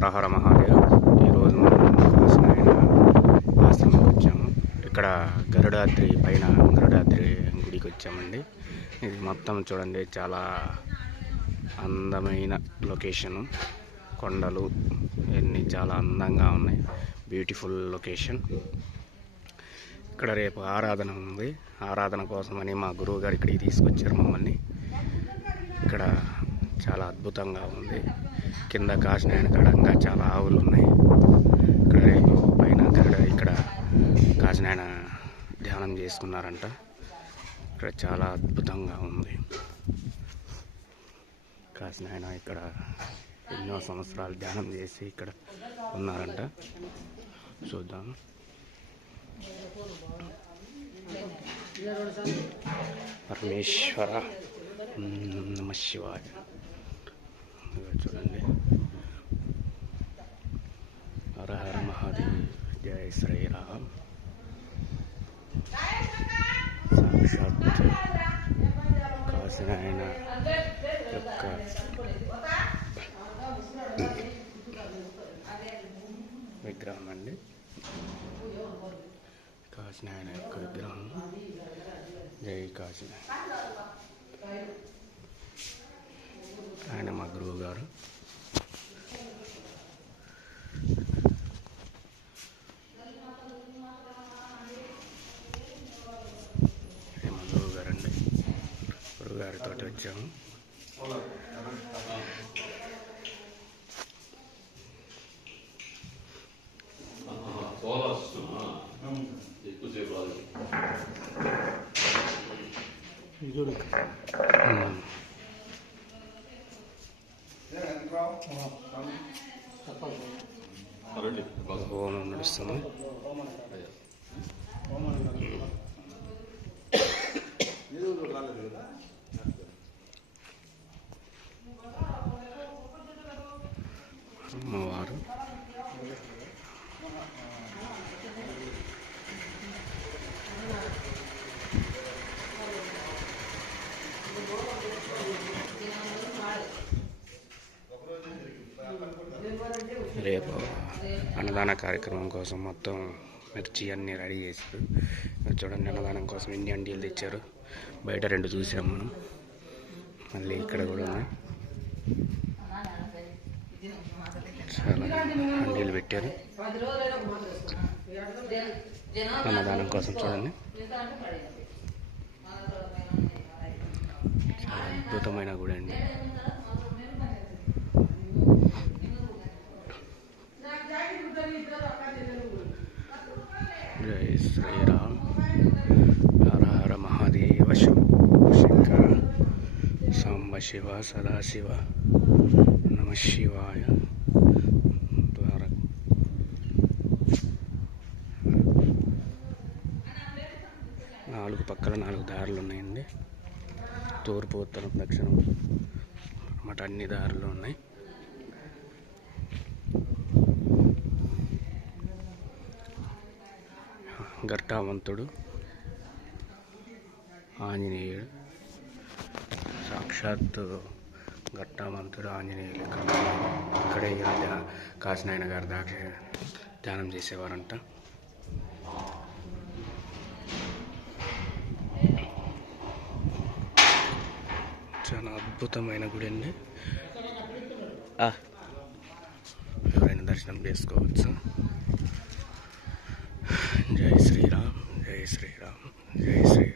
హరహర మహాదేవ్. ఈరోజు మనం కాశీనాయన ఆశ్రమంకి వచ్చాము. ఇక్కడ గరుడాద్రి పైన గరుడాద్రి గుడికి వచ్చామండి. ఇది మొత్తం చూడండి, చాలా అందమైన లొకేషను. కొండలు ఇవన్నీ చాలా అందంగా ఉన్నాయి. Beautiful location. ఇక్కడ రేపు ఆరాధన ఉంది. ఆరాధన కోసమని మా గురువు గారు ఇక్కడికి తీసుకొచ్చారు మమ్మల్ని. ఇక్కడ చాలా అద్భుతంగా ఉంది. కింద కాశీనాయన కడంగా చాలా ఆవులు ఉన్నాయి. ఇక్కడ రేపు పైన ఇక్కడ కాశీనాయన ధ్యానం చేసుకున్నారంట. ఇక్కడ చాలా అద్భుతంగా ఉంది. కాశీనాయన ఇక్కడ ఎన్నో సంవత్సరాలు ధ్యానం చేసి ఇక్కడ ఉన్నారంట. చూద్దాం. పరమేశ్వర నమ శివాయ. చూడండి, హర హర మహాదేవ్, జై శ్రీరామ్. సాక్షాత్ కాశీనాయన యొక్క విగ్రహం అండి. కాశీనాయన యొక్క విగ్రహం. జై కాశీనాయన. ఆయన మా గురువు గారు. మా గురువు గారు అండి. గురువు గారితో వచ్చాము. హోమం నడుస్తుంది. అమ్మవారు రేపు అన్నదాన కార్యక్రమం కోసం మొత్తం మిర్చి అన్నీ రెడీ చేశారు. చూడండి, అన్నదానం కోసం ఎన్ని అండీలు తెచ్చారు. బయట 2 చూసాం మనం. మళ్ళీ ఇక్కడ కూడా ఉన్నాయి. చాలా అండీలు పెట్టారు అన్నదానం కోసం. చూడండి, చాలా అద్భుతమైన గుడి అండి. జై శ్రీరామ్. హర హర మహాదేవ. శంకర సాంబ శివ సదాశివ నమ శివాయ. 4 పక్కల 4 దారులు ఉన్నాయండి. తూర్పు, ఉత్తరం, దక్షిణం అన్నమాట అన్ని దారులు ఉన్నాయి. ఘట్టావంతుడు ఆంజనేయుడు. సాక్షాత్తు ఘట్టావంతుడు ఆంజనేయులు ఇక్కడే కాశీనాయన గారి దాకా ధ్యానం చేసేవారంట. చాలా అద్భుతమైన గుడి అండి. ఎవరైనా దర్శనం చేసుకోవచ్చు. జై శ్రీరామ్, జై శ్రీరామ్, జై శ్రీరామ్.